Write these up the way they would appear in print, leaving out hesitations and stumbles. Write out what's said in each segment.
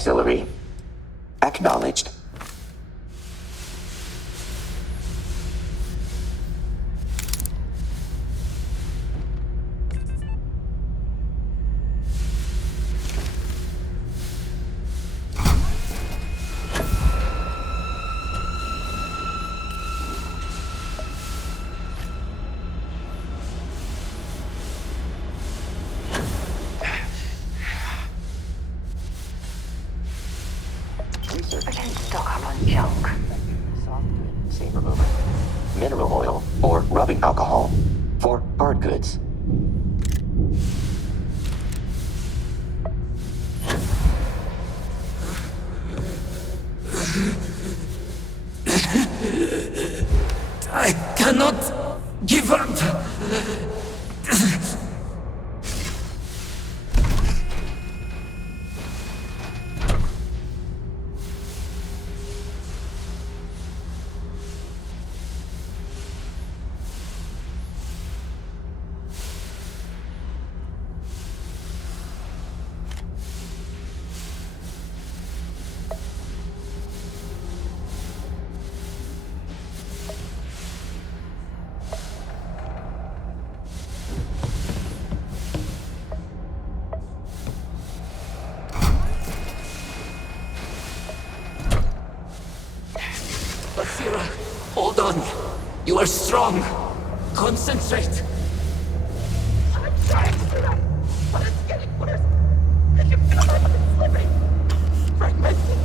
Auxiliary. Acknowledged. I can't stock up on junk. Soft stain remover. Mineral oil or rubbing alcohol for hard goods. I cannot give up. Basira, hold on. You are strong. Concentrate. I'm trying to, but it's getting worse. I can feel myself slipping. Fragmenting.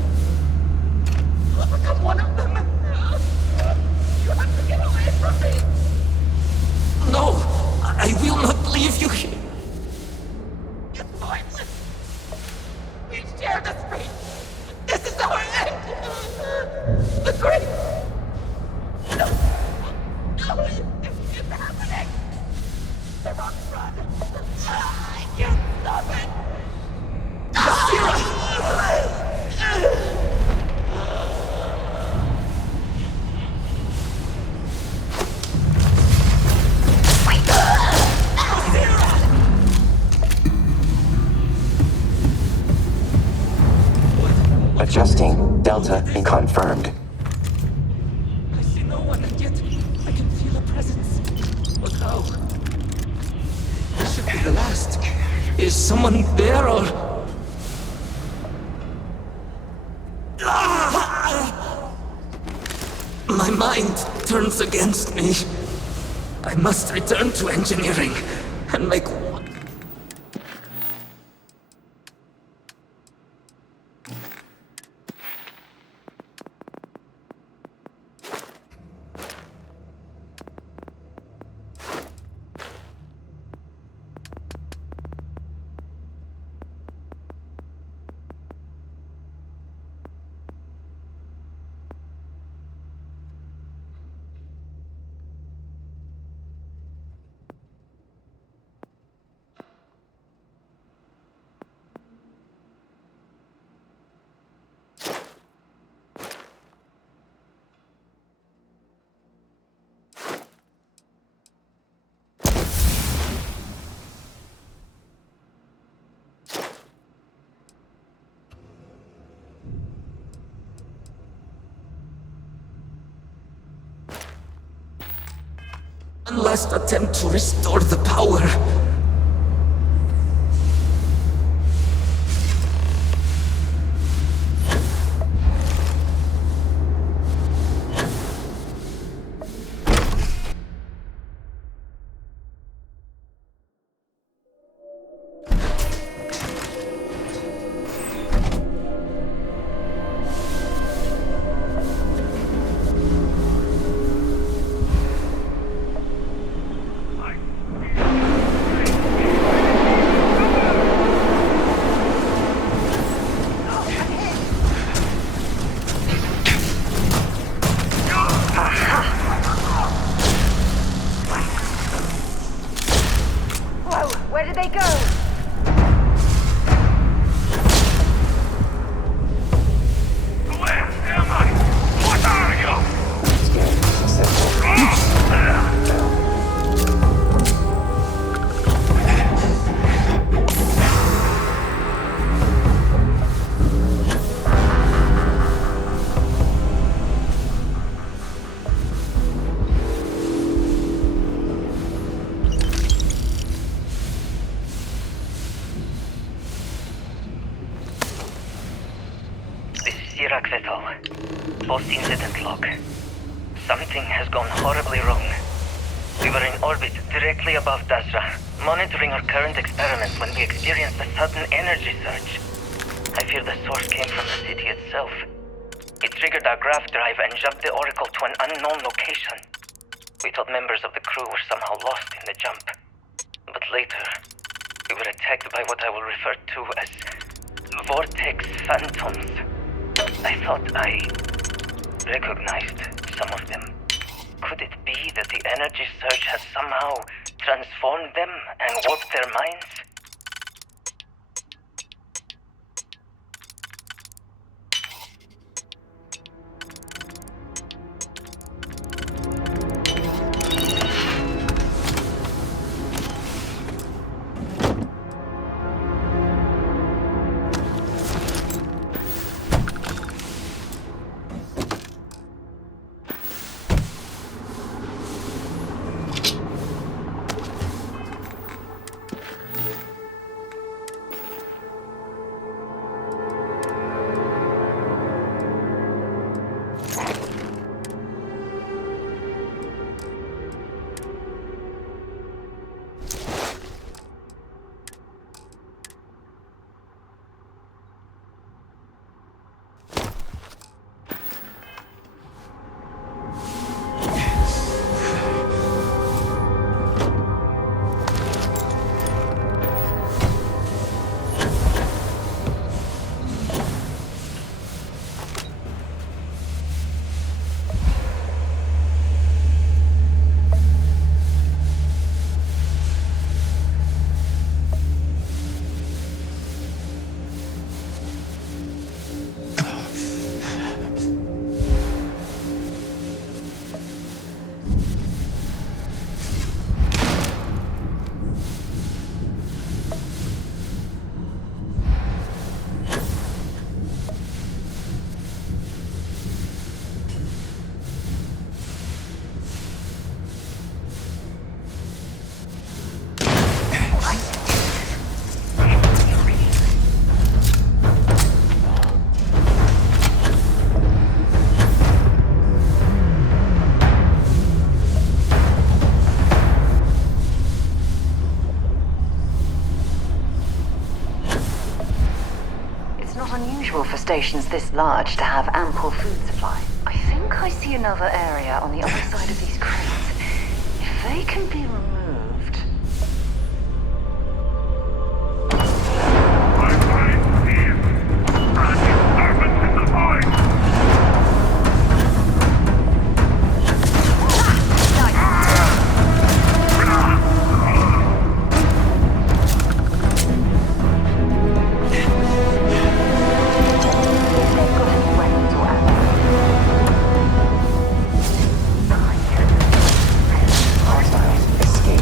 I'll become one of them. You have to get away from me. No, I will not leave you here. It's pointless. We share this fate. This is our end. The great. No. No, it's happening. They're on the run. I can't stop it. Adjusting. Delta confirmed. I see no one, and yet I can feel a presence. But how? This should be the last. Is someone there, or... My mind turns against me. I must return to engineering and make... One last attempt to restore the power. Vital. Post-incident log. Something has gone horribly wrong. We were in orbit directly above Dazra, monitoring our current experiments when we experienced a sudden energy surge. I fear the source came from the city itself. It triggered our grav drive and jumped the Oracle to an unknown location. We thought members of the crew were somehow lost in the jump. But later, we were attacked by what I will refer to as vortex phantoms. I thought I recognized some of them. Could it be that the energy surge has somehow transformed them and warped their minds? For stations this large to have ample food supply. I think I see another area on the other side of these crates. If they can be removed... Hostiles escape.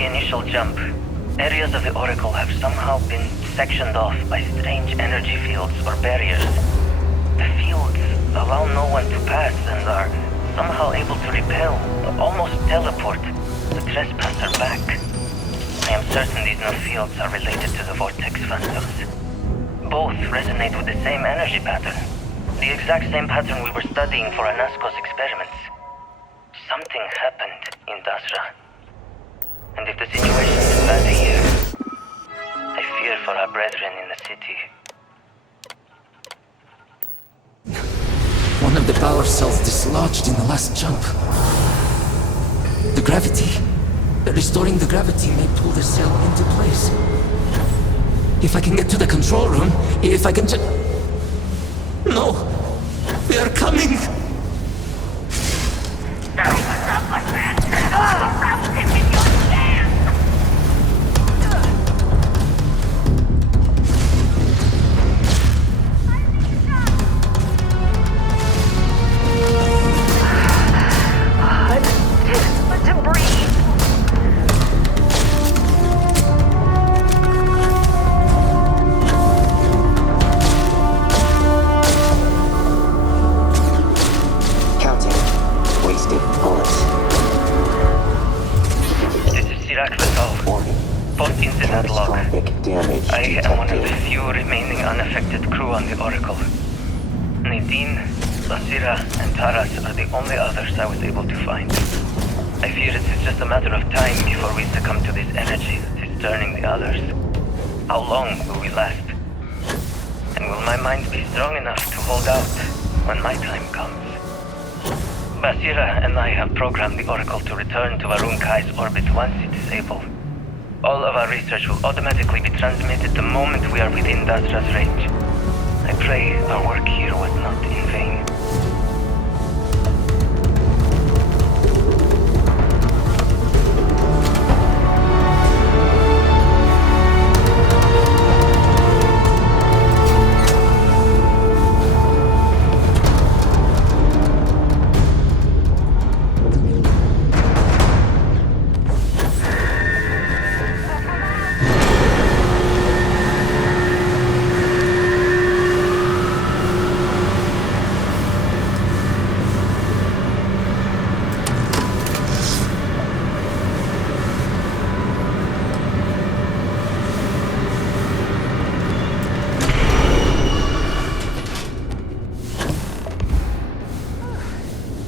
the initial jump, areas of the Oracle have somehow been sectioned off by strange energy fields or barriers. The fields allow no one to pass and are somehow able to repel, almost teleport, the trespasser back. I am certain these new fields are related to the Vortex Phantoms. Both resonate with the same energy pattern. The exact same pattern we were studying for Anasco's experiments. Something happened in Dasra. And if the situation is bad here, I fear for our brethren in the city. One of the power cells dislodged in the last jump. The gravity. Restoring the gravity may pull the cell into place. If I can get to the control room, if I can just... No! They are coming! To breathe. Counting. Wasted bullets. This is Sirac Letal. Warning. Post-incident log. Catastrophic damage I am one of the detected. few remaining unaffected crew on the Oracle. Nadine, Basira, and Taras are the only others I was able to find. I fear it is just a matter of time before we succumb to this energy that is turning the others. How long will we last? And will my mind be strong enough to hold out when my time comes? Basira and I have programmed the Oracle to return to Varun Kai's orbit once it is able. All of our research will automatically be transmitted the moment we are within Dasra's range. I pray our work here was not in vain.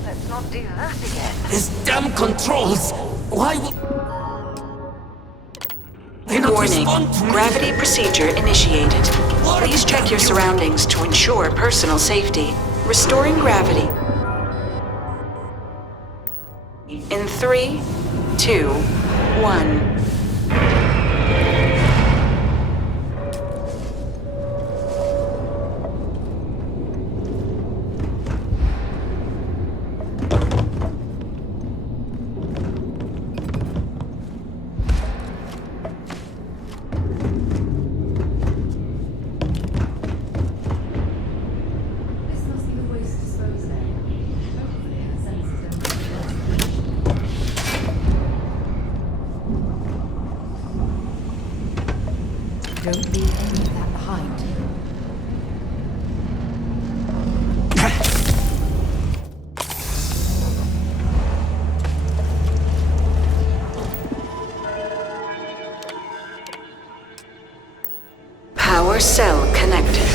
Let's not do that again. These damn controls! Why would... They not Warning. respond to me? Gravity procedure initiated. Please check your surroundings to ensure personal safety. Restoring gravity. In 3, 2, 1. This must be the waste disposal area. Hopefully it has sensors over. Don't leave any of that behind. Power cell connected.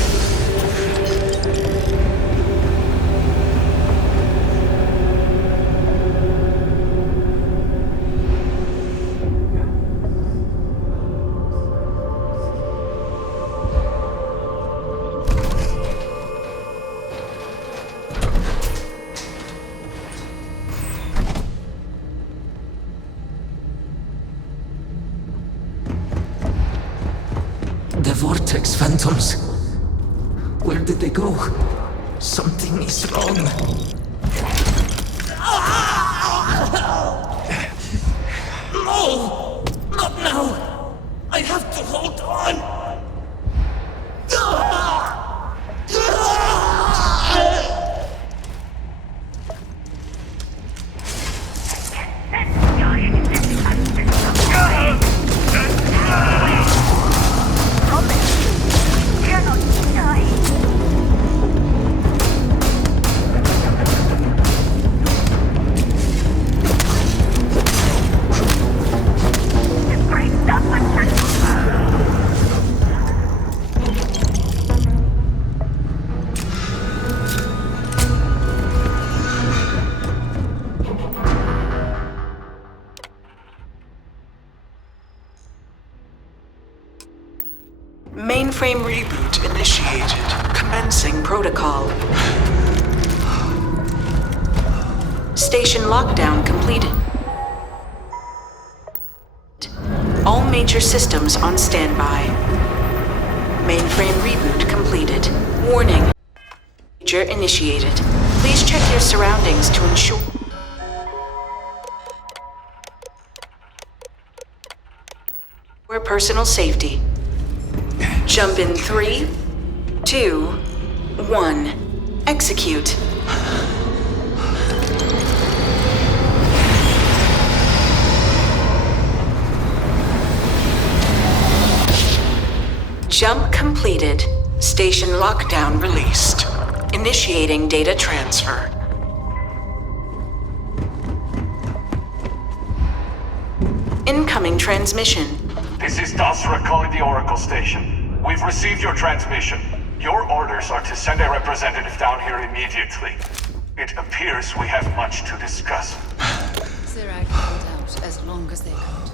The Vortex Phantoms. Where did they go? Something is wrong. No! Not now! I have to hold on! Mainframe reboot initiated. Commencing protocol. Station lockdown completed. All major systems on standby. Mainframe reboot completed. Warning. Major initiated. Please check your surroundings to ensure personal safety. Jump in 3, 2, 1. Execute. Jump completed. Station lockdown released. Initiating data transfer. Incoming transmission. This is Dasra calling the Oracle Station. We've received your transmission. Your orders are to send a representative down here immediately. It appears we have much to discuss. Sirag held out as long as they could.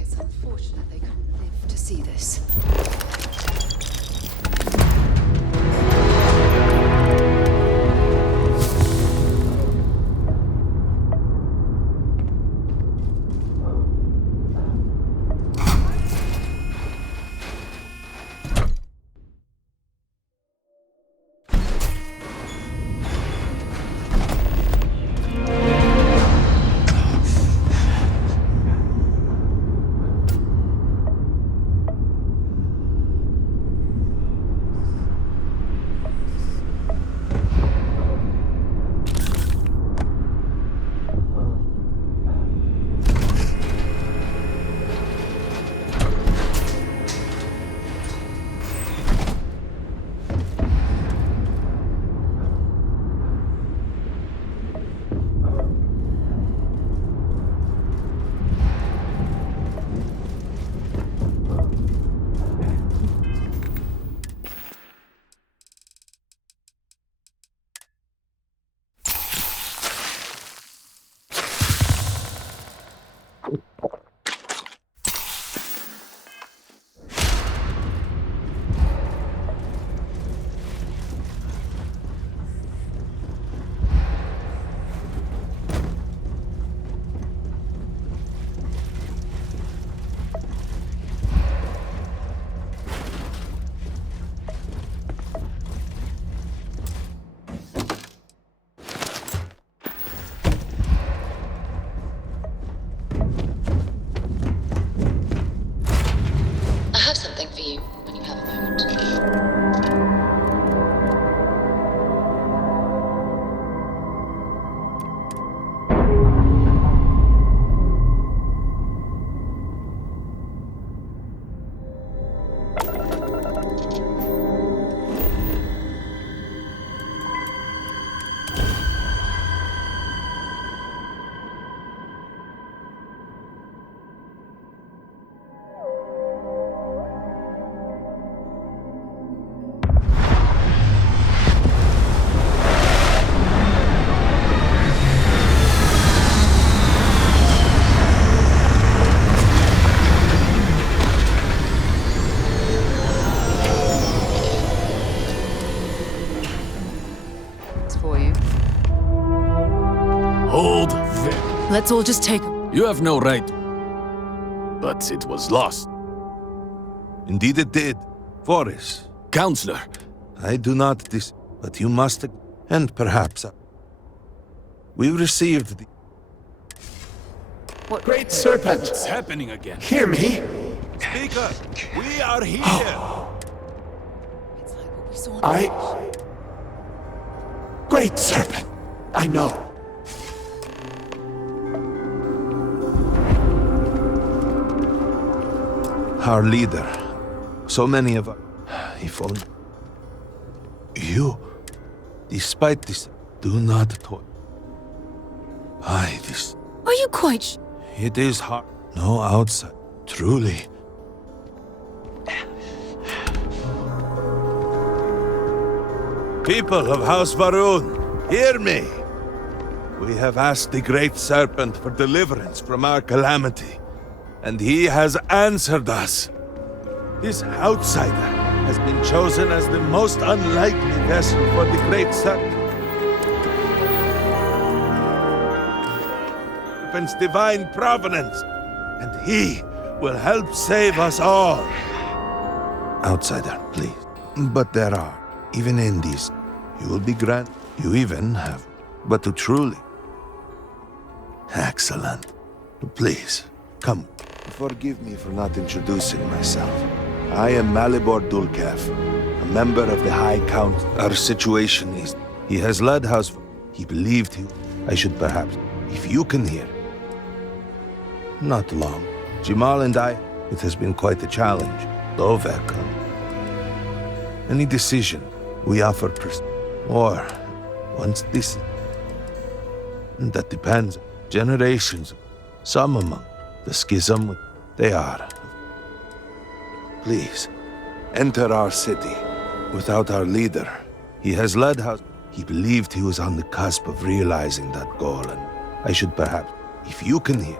It's unfortunate they couldn't live to see this. Let's all just take him. You have no right. But it was lost. Indeed it did. Forrest. Counselor. I do not but you must, and perhaps we received the... What? Great Serpent! What's happening again? Hear me? Speaker, we are here! It's like what we saw on Great Serpent! I know. Our leader. So many of us. If only... You, despite this, do not toy. This... Are you quite It is hard. No outside. Truly. People of House Varun, hear me. We have asked the Great Serpent for deliverance from our calamity, and he has answered us. This outsider has been chosen as the most unlikely vessel for the Great Serpent. Serpent's divine provenance, and he will help save us all. Outsider, please. But there are, even in these, you will be granted. You even have, but to truly. Excellent. Please, come. Forgive me for not introducing myself. I am Malibor Dulkev, a member of the High Count. Our situation is, he has led House. He believed he. I should perhaps, if you can hear. Not long. Jamal and I, it has been quite a challenge. Doveka. Any decision we offer or once this. That depends. Generations. Some among the schism, they are. Please, enter our city. Without our leader, he has led House. He believed he was on the cusp of realizing that goal, and I should perhaps, if you can hear.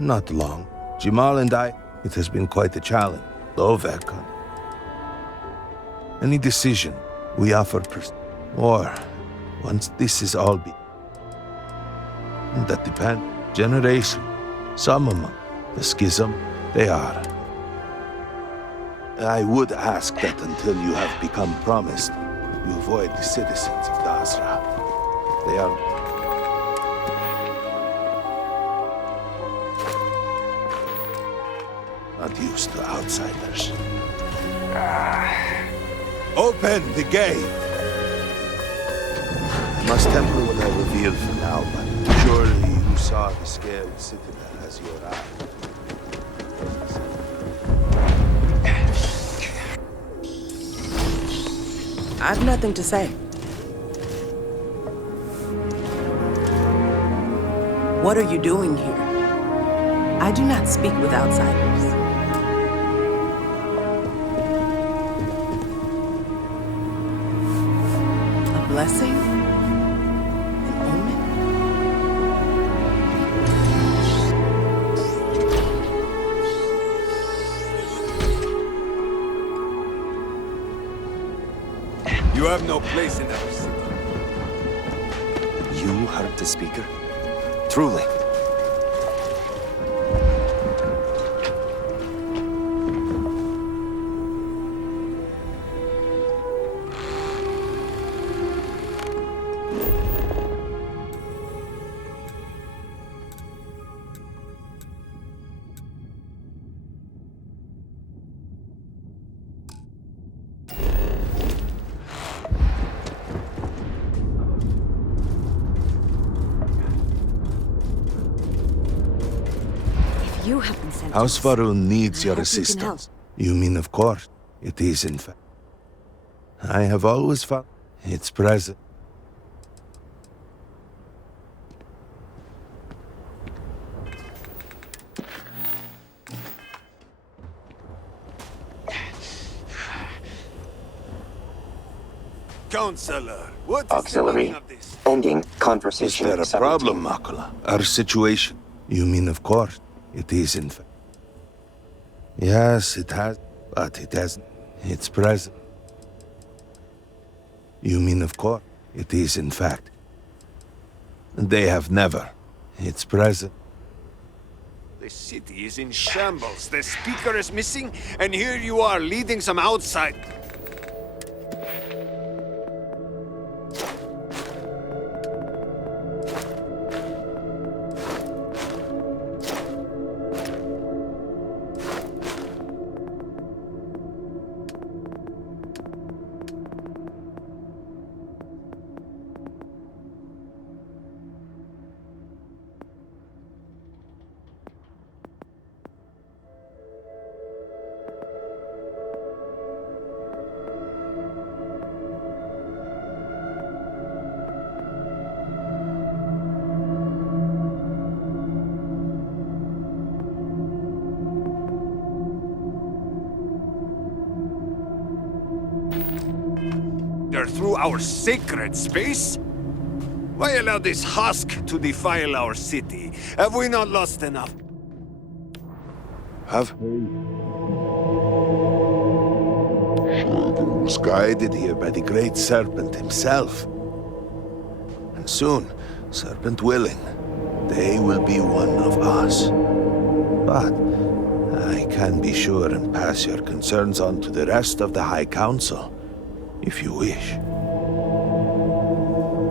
Not long. Jamal and I, it has been quite a challenge. Doveka. Any decision we offer or once this is all that depends. Generation. Some among the schism, they are. I would ask that until you have become promised, you avoid the citizens of Dasra. They are. Not used to outsiders. Open the gate! I must temper what I reveal for now, but surely you saw the scaled citadel as your eye. I've nothing to say. What are you doing here? I do not speak with outsiders. A blessing? An omen? You have no place in our city. You heard the speaker? Truly. You have been sent. House Varun needs your hope you can assistance. You mean, of course, it is in fact. I have always found its present. Counselor, what is Auxiliary. the meaning of this? Ending conversation. Is there a 17. problem, Makula? Our situation. You mean, of course, it is in fact. Yes, it has, but it hasn't. It's present. You mean, of course, it is in fact. They have never. It's present. The city is in shambles. The speaker is missing, and here you are leading some outside. They're through our sacred space? Why allow this husk to defile our city? Have we not lost enough? Have was guided here by the great serpent himself. And soon, serpent willing, they will be one of us. But I can be sure and pass your concerns on to the rest of the High Council, if you wish.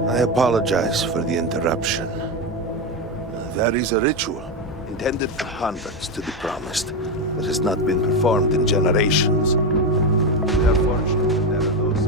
I apologize for the interruption. There is a ritual intended for converts to the Promised that has not been performed in generations. We are fortunate that there are those...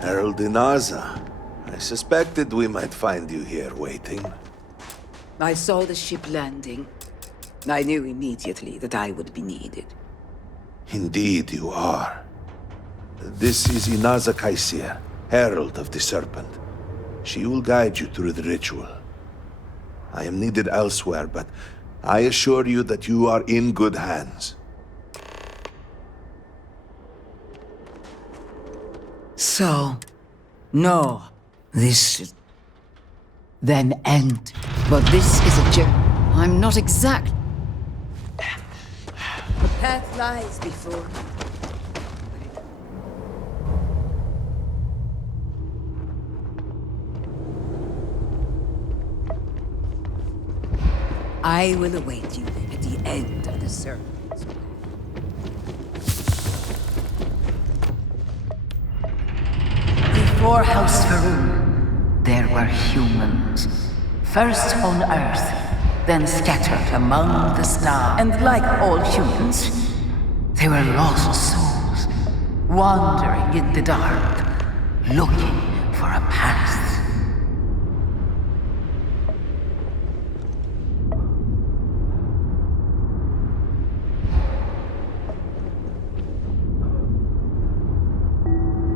Herald Inaza. I suspected we might find you here waiting. I saw the ship landing. I knew immediately that I would be needed. Indeed you are. This is Inaza Kaisir, Herald of the Serpent. She will guide you through the ritual. I am needed elsewhere, but I assure you that you are in good hands. So, no, this is... then end. But this is a journey. I'm not exact. The path lies before me. I will await you at the end of the circle. Before House Faroon, there were humans. First on Earth, then scattered among the stars. And like all humans, they were lost souls, wandering in the dark, looking for a path.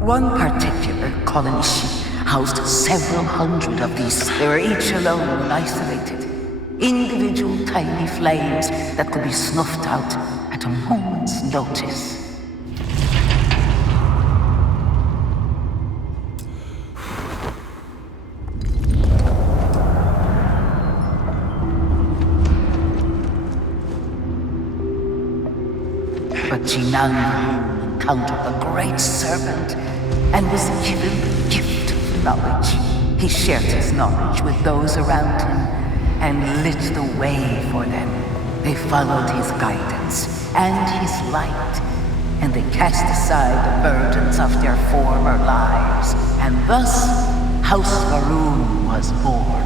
One particular colony ship housed several hundred of these. They were each alone and isolated. Individual tiny flames that could be snuffed out at a moment's notice. But Jinan encountered the great serpent and was given the gift of knowledge. He shared his knowledge with those around him and lit the way for them. They followed his guidance and his light, and they cast aside the burdens of their former lives. And thus, House Faroon was born.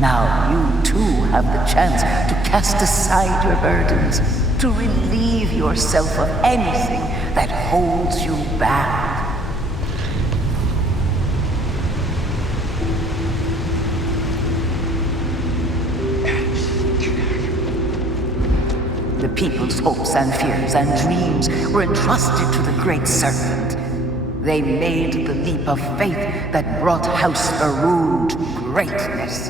Now you too have the chance to cast aside your burdens, to relieve yourself of anything that holds you back. The people's hopes and fears and dreams were entrusted to the great serpent. They made the leap of faith that brought House Faroon to greatness.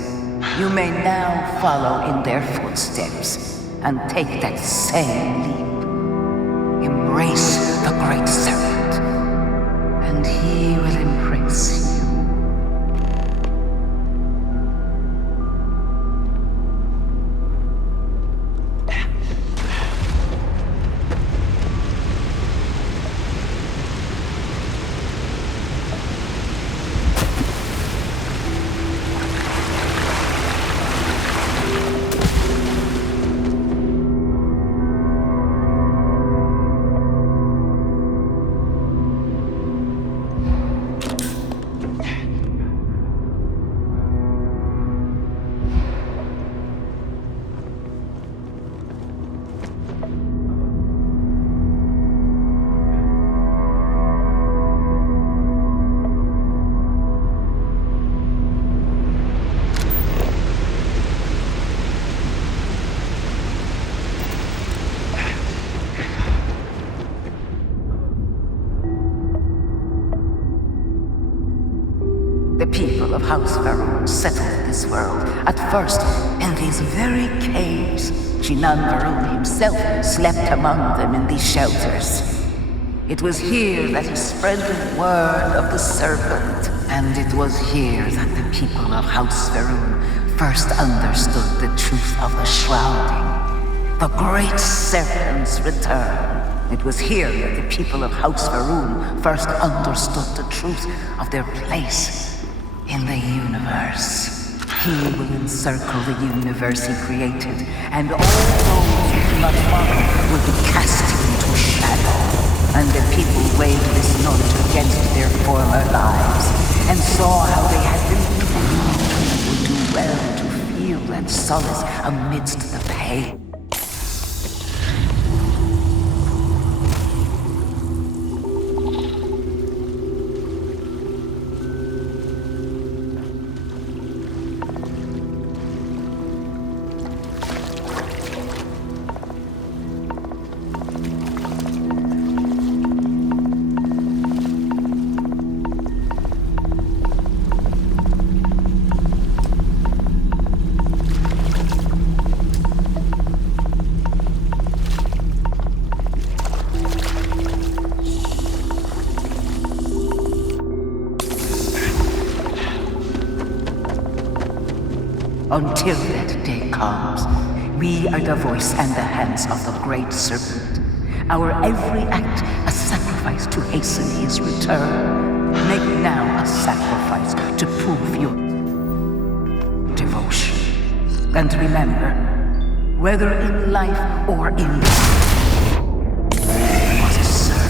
You may now follow in their footsteps and take that same leap. Embrace the great serpent, and he will embrace you. House Varun settled this world, at first in these very caves. Jinan Varun himself slept among them in these shelters. It was here that he spread the word of the serpent, and it was here that the people of House Varun first understood the truth of the shrouding. The great serpent's return. It was here that the people of House Varun first understood the truth of their place in the universe. He will encircle the universe he created, and all those who do not follow will be cast into shadow. And the people weighed this knowledge against their former lives, and saw how they had been doomed and would do well to feel that solace amidst the pain. Until that day comes, we are the voice and the hands of the great serpent. Our every act a sacrifice to hasten his return. Make now a sacrifice to prove your devotion. And remember, whether in life or in death, you must serve.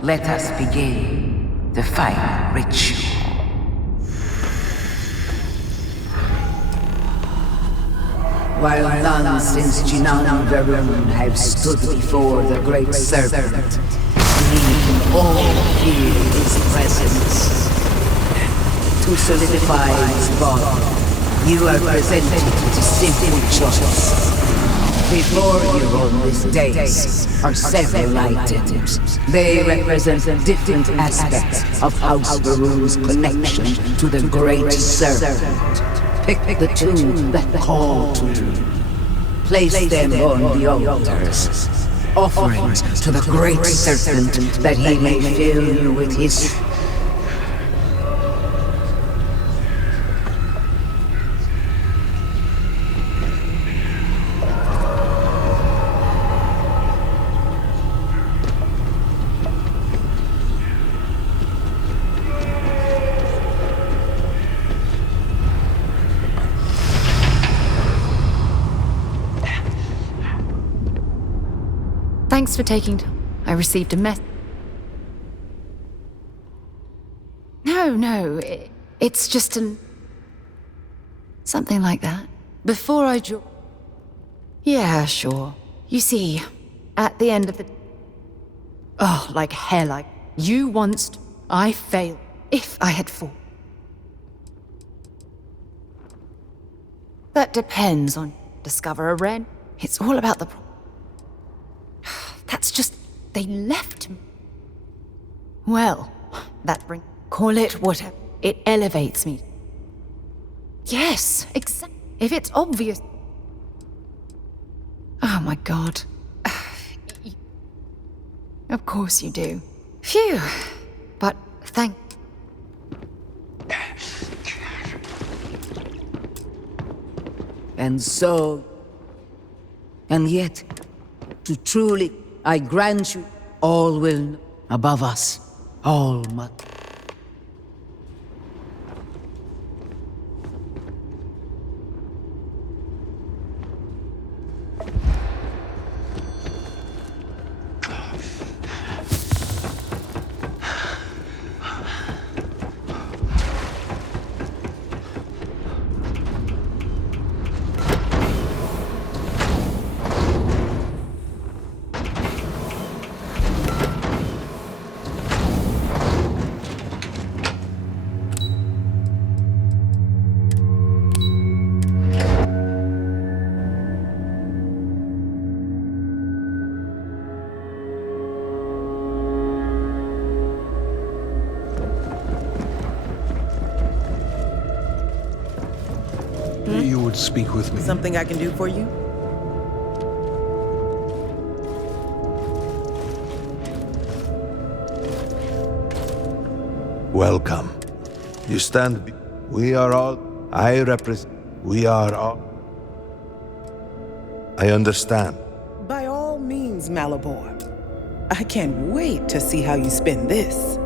Let us begin the final ritual. While none since Jinan Varun have stood before the great serpent, we can all feel his presence. To solidify his bond, you are presented with a simple choice. Before you on this dais are several items. They represent different aspects of House Varun's connection to the great serpent. Pick the two that call to you. Place them on the altars. Offerings to the great serpent that he may fill you with his... Thanks for taking time. I received a message. No, it's just something like that. Before I Yeah, sure. You see, at the end of the... Oh, like hell, you once... I failed. If I had fought. That depends on... Discover a Ren. It's all about the... That's just... They left me. Well, that brings... Call it whatever. It elevates me. Yes, exactly. If it's obvious... Oh my god. Of course you do. Phew. But thank... And so... And yet, to truly... I grant you, all will above us, all must. would speak with me. Something I can do for you? Welcome. You stand. We are all. I represent. We are all. I understand. By all means, Malibor. I can't wait to see how you spend this.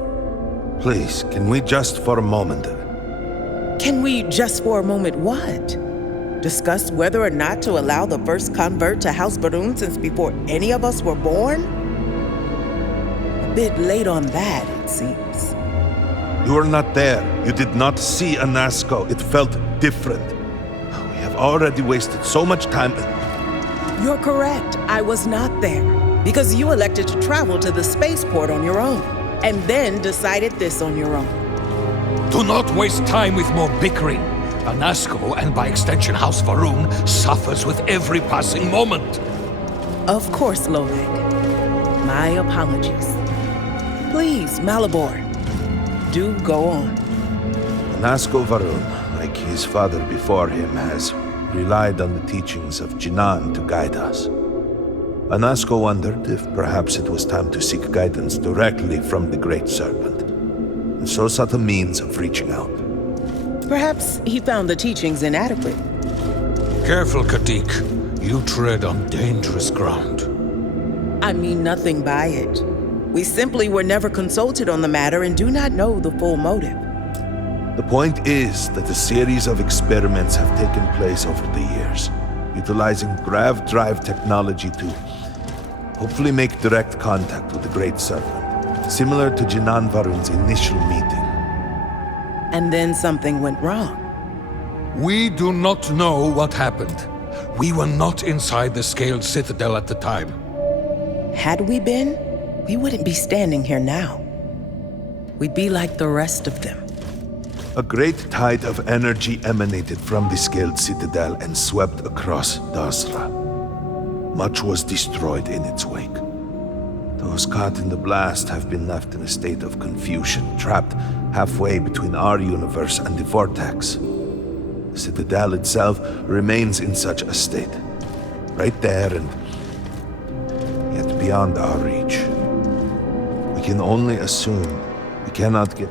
Please, can we just for a moment? Can we just for a moment what? Discuss whether or not to allow the first convert to House Barun since before any of us were born? A bit late on that, it seems. You were not there. You did not see Anasco. It felt different. We have already wasted so much time. You're correct. I was not there. Because you elected to travel to the spaceport on your own. And then decided this on your own. Do not waste time with more bickering. Anasco, and by extension House Varun, suffers with every passing moment. Of course, Lovek. My apologies. Please, Malibor, do go on. Anasco Varun, like his father before him, has relied on the teachings of Jinan to guide us. Anasco wondered if perhaps it was time to seek guidance directly from the Great Serpent, and so sought a means of reaching out. Perhaps he found the teachings inadequate. Careful, Kadik. You tread on dangerous ground. I mean nothing by it. We simply were never consulted on the matter and do not know the full motive. The point is that a series of experiments have taken place over the years, utilizing grav drive technology to hopefully make direct contact with the Great Serpent, similar to Jinan Varun's initial meeting. And then something went wrong. We do not know what happened. We were not inside the Scaled Citadel at the time. Had we been, we wouldn't be standing here now. We'd be like the rest of them. A great tide of energy emanated from the Scaled Citadel and swept across Dasra. Much was destroyed in its wake. Those caught in the blast have been left in a state of confusion, trapped halfway between our universe and the Vortex. The Citadel itself remains in such a state, right there and yet beyond our reach. We can only assume we cannot get...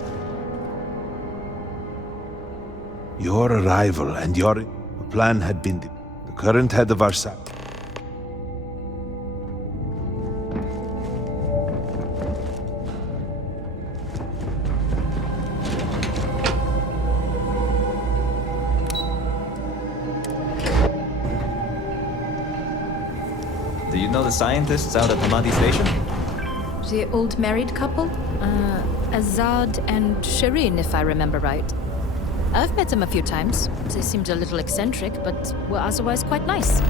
Your arrival and your plan had been the current head of our side. Do you know the scientists out at Hamadi Station? The old married couple? Azad and Shireen, if I remember right. I've met them a few times. They seemed a little eccentric, but were otherwise quite nice.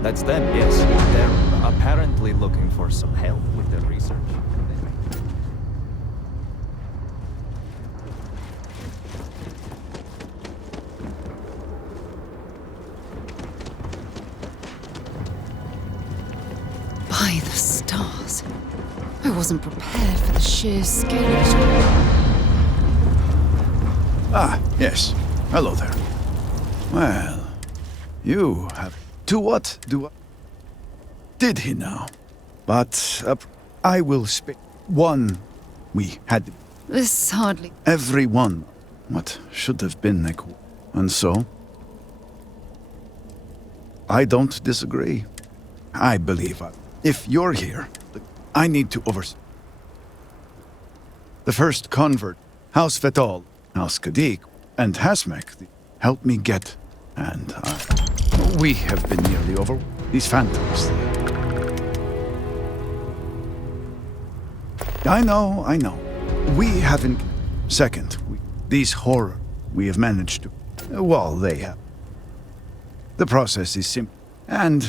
That's them, yes. They're apparently looking for some help with their research. By the stars. I wasn't prepared for the sheer scale of it all. Ah, yes. Hello there. Well, you have... To what do I... Did he now? But I will speak. One, we had... This hardly... Everyone. What should have been like... And so? I don't disagree. I believe if you're here, I need to oversee. The first convert, House Fetal, House Kadik, and Hasmek helped me get, and we have been nearly over these phantoms. I know. We haven't. Second, these horror, we have managed to. Well, they have. The process is simple, and.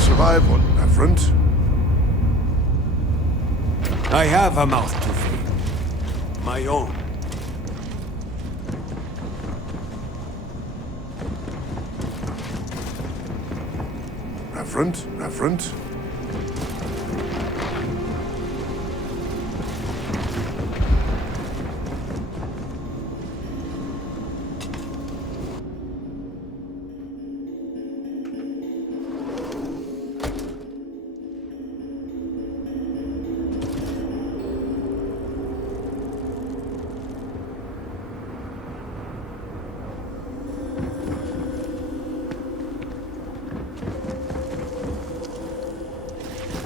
Survive one, Reverend. I have a mouth to feed. My own. Reverend?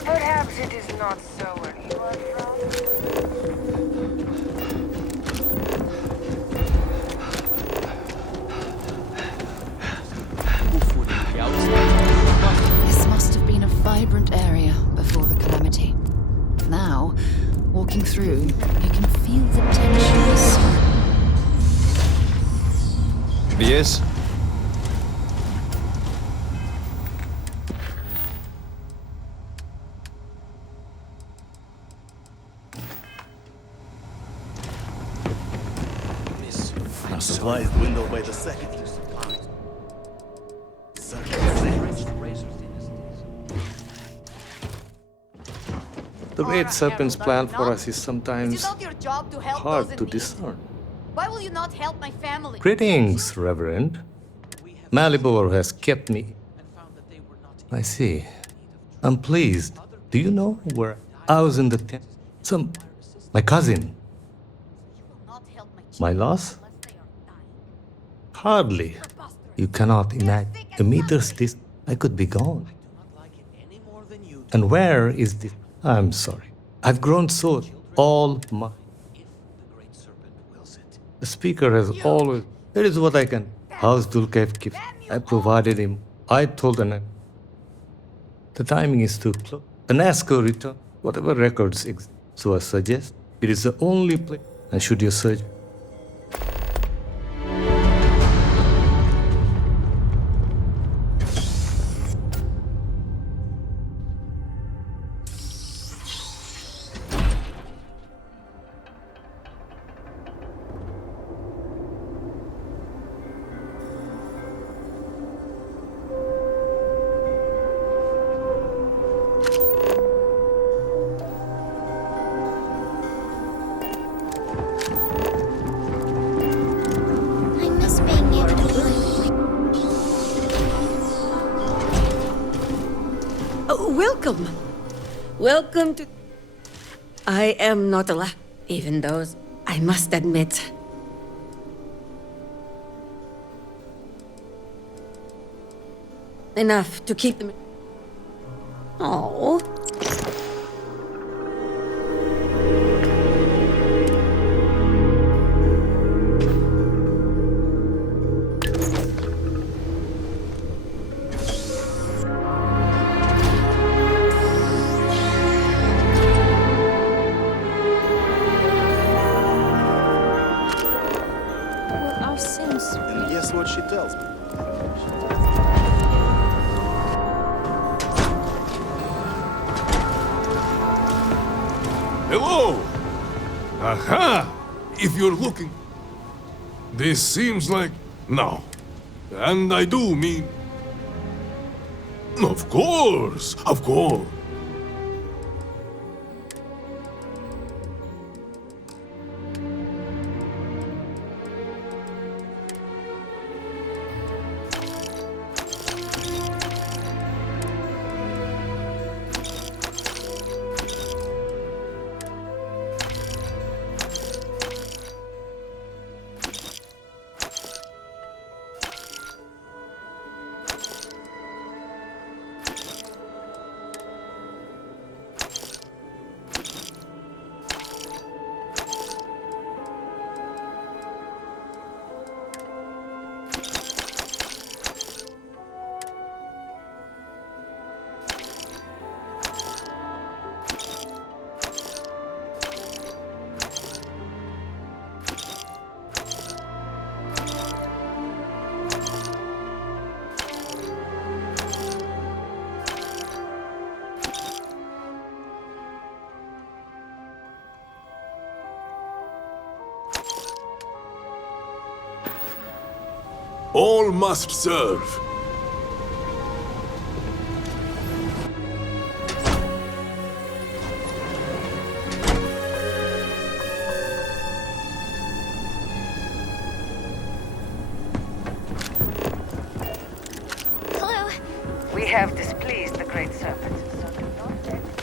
Perhaps it is not so where you are from. This must have been a vibrant area before the calamity. Now, walking through, you can feel the tensions. Yes? Our supplies dwindle by the second. The way Serpent's plan for us is sometimes Is it not your job to help hard those to in need? discern. Why will you not help my family? Greetings, Reverend. Malibor has kept me. I see. I'm pleased. Do you know where I was in the tent? My cousin. My loss? Hardly. You cannot imagine. A meter's distance, I could be gone. And where is this? I'm sorry. I've grown so all my. The speaker has always. That is what I can. How's Dulcev keep? I provided him. I told him. The timing is too close. The NASCO return, whatever records exist. So I suggest it is the only place. And should you search? Welcome. Welcome to... I am not allowed. Even those, I must admit. Enough to keep them... Oh. And guess what she tells me? Hello! Aha! If you're looking... This seems like... No. And I do mean... Of course! Of course! All must serve. Hello. We have displeased the Great Serpent, so do not let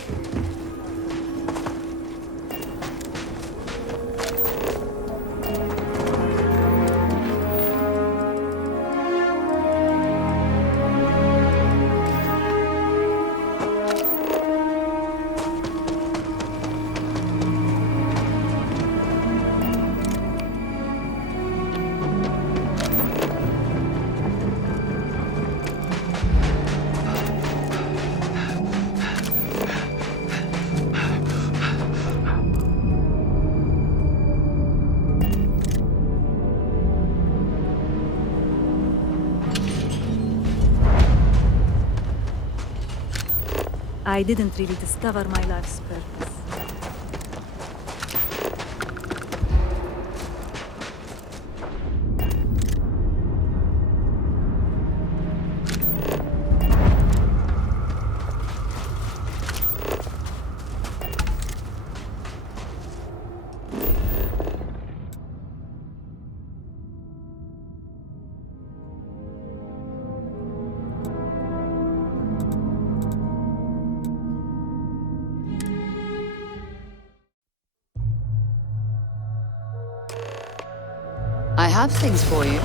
I didn't really discover my life's purpose. I have things for you.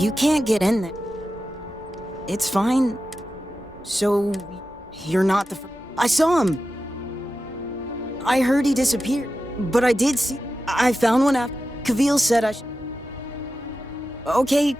You can't get in there. It's fine. So, you're not the first. I saw him. I heard he disappeared. But I did see. I found one after. Kavil said I should. Okay.